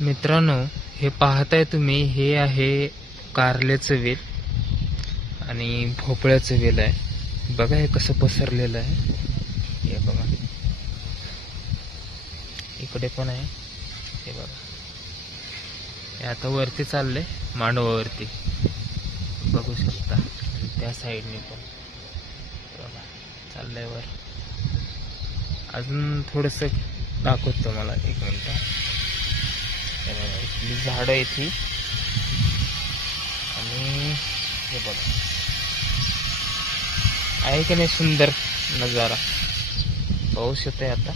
मित्रांनो, हे पाहताय तुम्ही, हे आहे कारल्याचं वेल आणि भोपळ्याचं वेल आहे. बघा हे कसं पसरलेलं आहे. हे बघा, इकडे पण आहे. हे बघा, हे आता वरती चाललंय मांडवावरती, बघू शकता. आणि त्या साईडने पण बघा चाललंय वर. अजून थोडंसं दाखवतो मला, एक मिनिट. हे बघा, इथली झाडं आहेत ही. आणि हे बघा, आहे की नाही सुंदर नजारा, पाऊस येतोय आता.